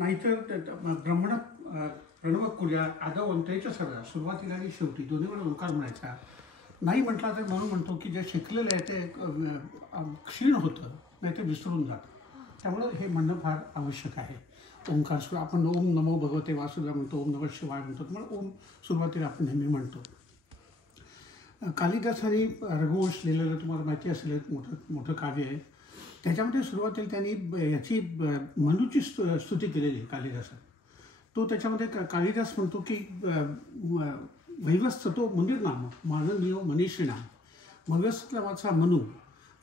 नाहीतर ब्रह्मण प्रणव कुर्या आदव अंत्यच्या सगळा सुरुवातीला आणि शेवटी दोन्ही वेळा ओंकार म्हणायचा. नाही म्हटला तर म्हणून म्हणतो की जे शिकलेलं आहे ते क्षीण होतं, नाही ते विसरून जातं. त्यामुळं हे म्हणणं फार आवश्यक आहे. ओंकार सुरू आपण ओम नमो भगवते वासुदेवाय म्हणतो, ओम नमः शिवाय म्हणतो, त्यामुळे ओम सुरुवातीला आपण नेहमी म्हणतो. कालिदासांनी रघुवंश लिहिलेलं तुम्हाला माहिती असेल, मोठं काव्य आहे. त्याच्यामध्ये सुरुवातीला त्यांनी याची मनूची स्तुती केलेली आहे कालिदासाने. तो त्याच्यामध्ये कालिदास म्हणतो की वैवस्वतो मुनिर्नाम माननीय मनीषिणा. वैवस्वत नावाचा मनू,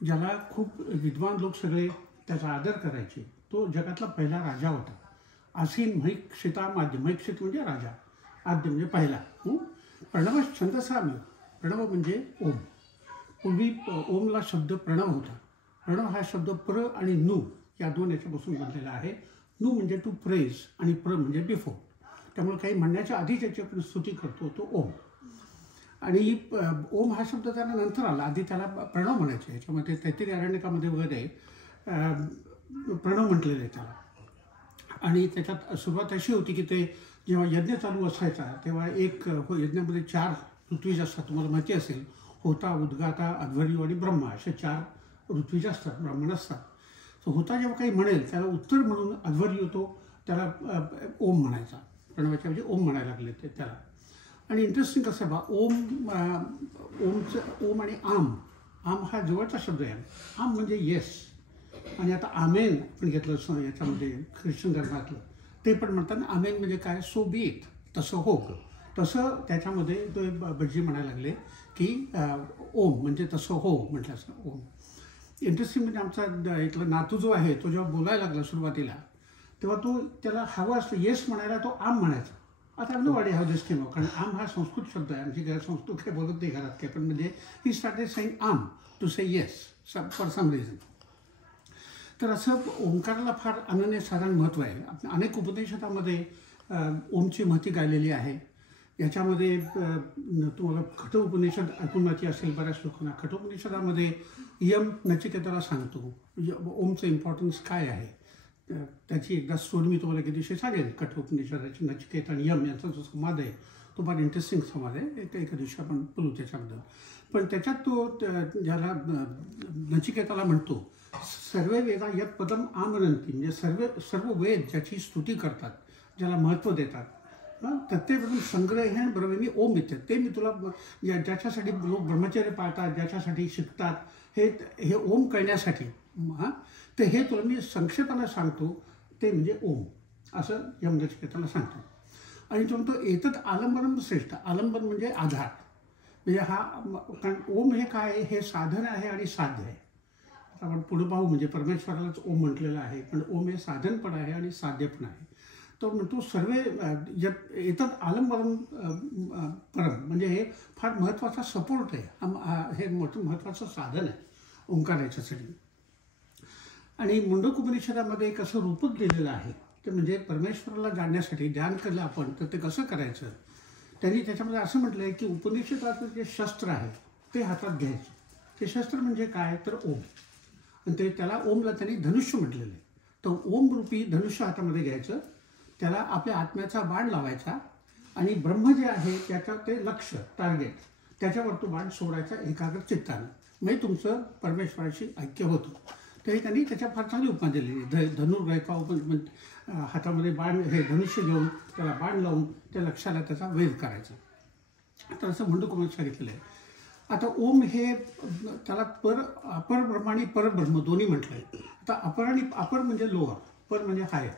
ज्याला खूप विद्वान लोक सगळे त्याचा आदर करायचे, तो जगातला पहिला राजा होता. आसीन महिक्षिता माध्य, महिक्षित म्हणजे राजा, आद्य म्हणजे पहिला. प्रणव छंदसाम्य, प्रणव म्हणजे ओम. पूर्वी ओमला शब्द प्रणव होता. प्रणव हा शब्द प्र आणि नु या दोन याच्यापासून बनलेला आहे. नु म्हणजे टू प्रेज आणि प्र म्हणजे बिफोर. त्यामुळे काही म्हणण्याच्या आधी ज्याची आपण स्तुती करतो तो ओम. आणि ओम हा शब्द त्याला नंतर आला, आधी त्याला प्रणव म्हणायचे. ह्याच्यामध्ये तैत्तिरीय आरण्यकामध्ये वगैरे प्रणव म्हटलेलं आहे त्याला. आणि त्याच्यात सुरुवात अशी होती की ते जेव्हा यज्ञ चालू असायचा तेव्हा एक यज्ञामध्ये 4 ऋत्विज असतात, तुम्हाला माहिती असेल. होता, उद्गाता, अध्वर्यू आणि ब्रह्मा असे 4 ऋत्विज असतात, ब्राह्मण असतात. सो होता जेव्हा काही म्हणेल त्याला उत्तर म्हणून अध्वर्यू तो त्याला ओम म्हणायचा. प्रणवाच्या म्हणजे ओम म्हणायला लागले ते त्याला. आणि इंटरेस्टिंग कसं बा, ओम आणि आम हा जवळचा शब्द आहे. आम म्हणजे येस. आणि आता आमेन आपण घेतलं याच्यामध्ये ख्रिश्चन धर्मातलं, ते पण म्हणतात आमेन म्हणजे काय, सो बी इट, तसं हो. तसं त्याच्यामध्ये तो भटजी म्हणायला लागले की ओम म्हणजे तसं हो म्हटलं असं ओम. इंटरेस्टिंग म्हणजे आमचा इथला नातू जो आहे तो जेव्हा बोलायला लागला सुरुवातीला तेव्हा तो त्याला हवा असतं येस म्हणायला, तो आम म्हणायचा. आता आम्ही वाडी हा दिस केव्हा, कारण आम हा संस्कृत शब्द आहे. आमची घरात संस्कृत काही बोलत नाही घरात काय, पण म्हणजे he started saying um to say yes for some reason. तर असं ओंकाराला फार अनन्यसाधारण महत्त्व आहे. अनेक उपनिषदामध्ये ओमची महती गायलेली आहे. याच्यामध्ये तुम्हाला कठोपनिषद ऐकून माहिती असेल बऱ्याच लोकांना. कठोपनिषदामध्ये यम नचिकेताला सांगतो ओमचं इम्पॉर्टन्स काय आहे. त्याची एकदा स्टोरी मी तुम्हाला एके दिवशी सांगेन. कठोपनिषदाची नचिकेता आणि यम यांचा जो संवाद आहे तो फार इंटरेस्टिंग संवाद आहे. एका दिवशी आपण बोलू त्याच्याबद्दल. पण त्याच्यात तो ज्याला नचिकेताला म्हणतो सर्व वेदा यत पदम आमनंती, म्हणजे सर्व वेद ज्याची स्तुती करतात, ज्याला महत्त्व देतात, प्रत्येकजण संग्रहण ब्रवीमी ओम इथे, ते मी तुला ज्याच्यासाठी लोक ब्रह्मचर्य पाळतात, ज्याच्यासाठी शिकतात, हे ओम कळण्यासाठी तर हे तुला मी संक्षेपानं सांगतो, ते म्हणजे ओम, असं यमनचिकेताला सांगतो. आणि तो म्हणतो एतत् आलंबनम श्रेष्ठ. आलंबन म्हणजे आधार, म्हणजे हा, कारण ओम हे काय, हे साधन आहे आणि साध्य आहे. आपण पुढे पाहू, म्हणजे परमेश्वरालाच ओम म्हटलेलं आहे, पण ओम हे साधन पण आहे आणि साध्य पण आहे. तो म्हणतो सर्व येतात आलंबन परम, म्हणजे हे फार महत्त्वाचा सपोर्ट आहे, हे मोठं महत्त्वाचं साधन आहे ओंकार याच्यासाठी. आणि मुंडक उपनिषदामध्ये एक असं रूपक दिलेलं आहे, ते म्हणजे परमेश्वराला जाणण्यासाठी ध्यान केलं आपण तर ते कसं करायचं. त्यांनी त्याच्यामध्ये असं म्हटलं आहे की उपनिषदाचं जे शस्त्र आहे ते हातात घ्यायचं. ते शस्त्र म्हणजे काय तर ओम, आणि ते त्याला ओमला त्यांनी धनुष्य म्हटलेलं आहे. तर ओम रूपी धनुष्य हातामध्ये घ्यायचं, त्याला आपल्या आत्म्याचा बाण लावायचा आणि ब्रह्म जे आहे त्याचं ते लक्ष टार्गेट, त्याच्यावर तो बाण सोडायचा एकाग्र चित्तानं, म्हणजे तुमचं परमेश्वराशी ऐक्य होतं. तरी त्यांनी त्याच्या फार चांगली उपमा दिलेली. धनुर्गायका हातामध्ये बाण, हे धनुष्य घेऊन त्याला बाण लावून त्या लक्षाला त्याचा वेध करायचा. तर असं मुंडकोपनिषदात सांगितलेलं आहे. आता ओम हे त्याला अपर ब्रह्म आणि परब्रह्म दोन्ही म्हटलं आहे. आता अपर म्हणजे लोअर, पर म्हणजे हायर.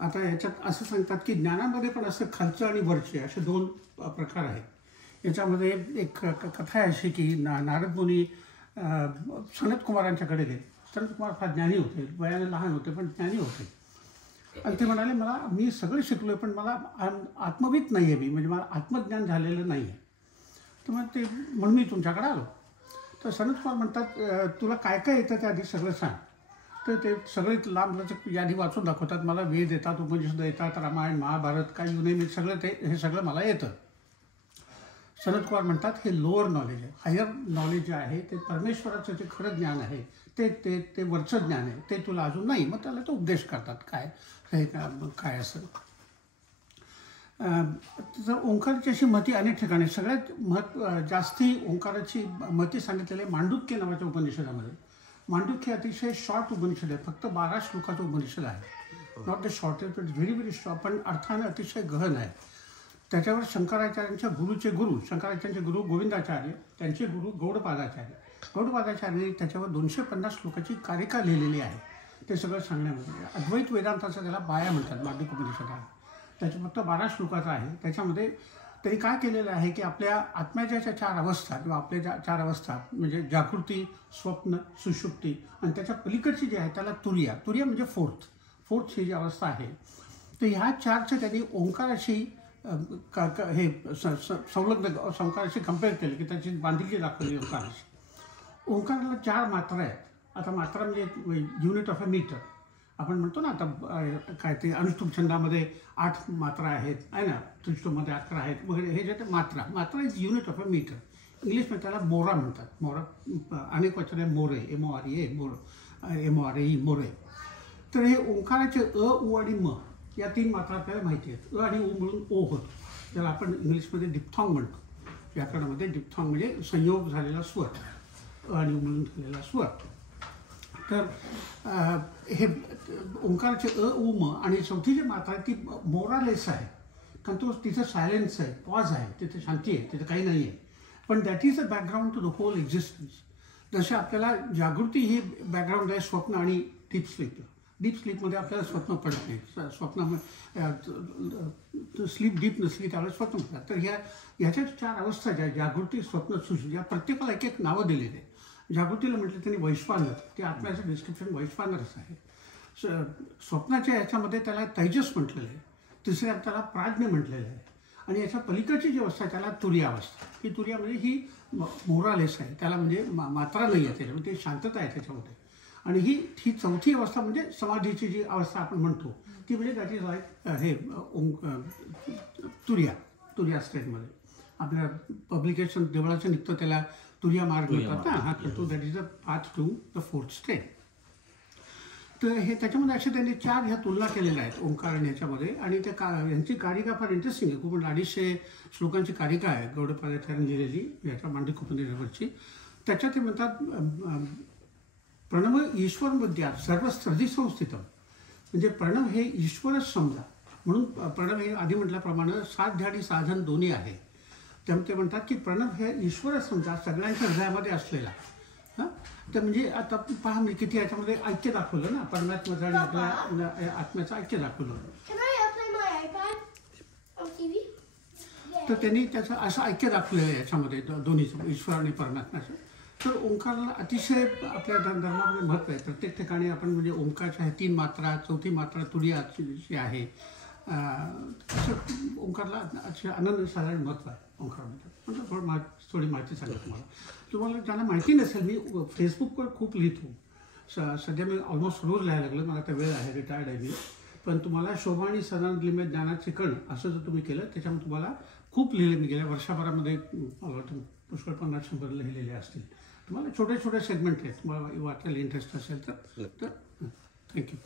आता याच्यात असं सांगतात की ज्ञानामध्ये पण असं खालचं आणि वरचे असे 2 प्रकार आहेत. याच्यामध्ये एक कथा आहे अशी की नारद मुनी सनत कुमारांच्याकडे गेले. सनत कुमार फार ज्ञानी होते, वयाने लहान होते पण ज्ञानी होते. आणि ते म्हणाले मी सगळं शिकलो आहे पण मला आत्मवित नाही आहे, म्हणजे मला आत्मज्ञान झालेलं नाही आहे. तर मग ते म्हणून मी तुमच्याकडे आलो. तर सनत कुमार म्हणतात तुला काय काय येतं ते आधी सगळं सांग. तर ते सगळे लांबलचक यादी वाचून दाखवतात. मला वेद येतात, उपनिषद येतात, रामायण महाभारत काय येऊ नये मी सगळं हे सगळं मला येतं. सनत कुमार म्हणतात हे लोअर नॉलेज आहे. हायर नॉलेज जे आहे ते परमेश्वराचं जे खरं ज्ञान आहे ते वरचं ज्ञान आहे, ते तुला अजून नाही. मग त्याला तो उपदेश करतात काय हे काय असेल. तर ओंकाराची अशी मती अनेक ठिकाणी, सगळ्यात जास्ती ओंकाराची मती सांगितलेली मांडुक्य नावाच्या उपनिषदामध्ये. मांडुक्य अतिशय शॉर्ट उपनिषद आहे, फक्त 12 श्लोकाचं उपनिषद आहे. Not the shortest but very very short, पण अर्थानं अतिशय गहन आहे. त्याच्यावर शंकराचार्यांच्या गुरुचे गुरु, शंकराचार्यांचे गुरु गोविंदाचार्य, त्यांचे गुरु गौडपादाचार्य. गौडपादाचार्यांनी त्याच्यावर 250 श्लोकाची कारिका लिहिलेली आहे. ते सगळं सांगण्यामध्ये अद्वैत वेदांताचं त्याला बाया म्हणतात, मांडुक्य उपनिषदाला. त्याचे फक्त 12 श्लोकाचं आहे. त्याच्यामध्ये त्यांनी काय केलेलं आहे की आपल्या आत्म्याच्या 4 अवस्था किंवा आपल्या 4 अवस्था म्हणजे जागृती, स्वप्न, सुषुप्ती आणि त्याच्या पलीकडची जी आहे त्याला तुर्या. तुर्या म्हणजे फोर्थ ही जी अवस्था आहे. तर ह्या 4चं त्यांनी ओंकाराशी हे संलग्न ओंकाराशी कम्पेअर केलं की त्याची बांधिलकी दाखवली ओंकाराशी. ओंकाराला 4 मात्रा आहेत. आता मात्रा म्हणजे युनिट ऑफ अ मीटर. आपण म्हणतो ना आता काय ते अनुष्टुप छंदामध्ये 8 मात्रा आहेत आहे ना, त्रिष्टुपमध्ये 11 आहेत वगैरे. हे जे मात्रा is unit of a metre. इंग्लिशमध्ये त्याला मोरा म्हणतात. मोरा अनेक वचन आहे मोरे, MORE MORE मोरे. तर हे ओंकाराचे अ, उ आणि म या 3 मात्रा आपल्याला माहिती आहेत. अ आणि उ मिळून ओ होतो, ज्याला आपण इंग्लिशमध्ये डिप्थॉंग म्हणतो. व्याकरणामध्ये डिप्थॉंग म्हणजे संयोग झालेला स्वर, अ आणि उ मिळून झालेला स्वर. तर हे ओंकाराचे अ, उ, म आणि चौथी जी मात्रा आहे ती मोरालेस आहे, कारण तो तिथं सायलेन्स आहे, पॉज आहे, तिथे शांती आहे, तिथे काही नाही आहे. पण that is a background to the whole existence. जसे आपल्याला जागृती ही बॅकग्राऊंड आहे स्वप्न आणि डीप स्लीपला. डीप स्लीपमध्ये आपल्याला स्वप्न पडत नाही. स्लीप डीप नसली त्यावेळेस स्वप्न पडतात. तर ह्याच्या 4 अवस्था ज्या जागृती, स्वप्न, सुषुप्ती, या प्रत्येकाला एक नावं दिलेली आहे. जागृतीला म्हटलं त्यांनी वैश्वानर, ते आत्म्याचं डिस्क्रिप्शन वैश्वानरच आहे. स्वप्नाच्या याच्यामध्ये त्याला तैजस म्हटलेलं आहे. तिसऱ्या त्याला प्राज्ञ म्हटलेलं आहे. आणि याच्या पलीकडची जी अवस्था आहे त्याला तुर्या अवस्था. ही तुर्या म्हणजे ही मोरालेस आहे, त्याला म्हणजे मात्रा नाही आहे त्याच्यामध्ये, ते शांतता आहे त्याच्यामध्ये. आणि ही चौथी अवस्था म्हणजे समाधीची जी अवस्था आपण म्हणतो ती म्हणजे दॅट इज लाईक हे तुर्या स्टेटमध्ये. आपल्या पब्लिकेशन देवळाचं निघतं त्याला तुर्या मार्ग म्हणतात ना. हा तो that is the path to the 4th state. तर हे त्याच्यामध्ये असे त्यांनी 4 ह्या तुलना केलेल्या आहेत ओंकार आणि ह्याच्यामध्ये. आणि त्या यांची कारिका फार इंटरेस्टिंग आहे. खूप 250 श्लोकांची कारिका आहे गौडपादाचार्यांनी लिहिलेली याच्या मांडुक्य उपनिषदावरची. त्याच्यात ते म्हणतात प्रणव ईश्वर बुद्ध्यात सर्व स्त्रधी संस्थित. म्हणजे प्रणव हे ईश्वरच समजा, म्हणून प्रणव हे आधी म्हटल्याप्रमाणे साध्य आणि साधन दोन्ही आहे. त्यामुळे ते म्हणतात की प्रणव हे ईश्वरच समजा, सगळ्यांच्या हृदयामध्ये असलेला. हां, तर म्हणजे आता पहा मी किती याच्यामध्ये ऐक्य दाखवलं ना, परमात्म्याचं आणि आपल्या आत्म्याचं ऐक्य दाखवलं. तर त्यांनी त्याचं असं ऐक्य दाखवलेलं आहे याच्यामध्ये दोन्हीचं, ईश्वर आणि परमात्म्याचं. तर ओंकाराला अतिशय आपल्या धर्मामध्ये महत्त्व आहे. प्रत्येक ठिकाणी आपण म्हणजे ओंकारच्या 3 मात्रा, चौथी मात्रा तुर्या जी आहे, असं ओंकारला अतिशय अनन्यसाधारण महत्त्व आहे ओंकारामध्ये. म्हणजे थोडी माहिती सांगा तुम्हाला ज्यांना माहिती नसेल. मी फेसबुकवर खूप लिहितो. सध्या मी ऑलमोस्ट रोज लिहायला लागलो, मला आता वेळ आहे, रिटायर्ड आहे मी. पण तुम्हाला शोभा आणि सदानंद लिमित ज्ञानाचे कण असं जर तुम्ही केलं त्याच्यामुळे तुम्हाला खूप लिहिले. मी गेल्या वर्षभरामध्ये मला वाटतं पुष्कळ 50-100 लिहिलेले असतील. तुम्हाला छोटे छोटे सेगमेंट आहेत, तुम्हाला वाचायला इंटरेस्ट असेल तर. थँक्यू.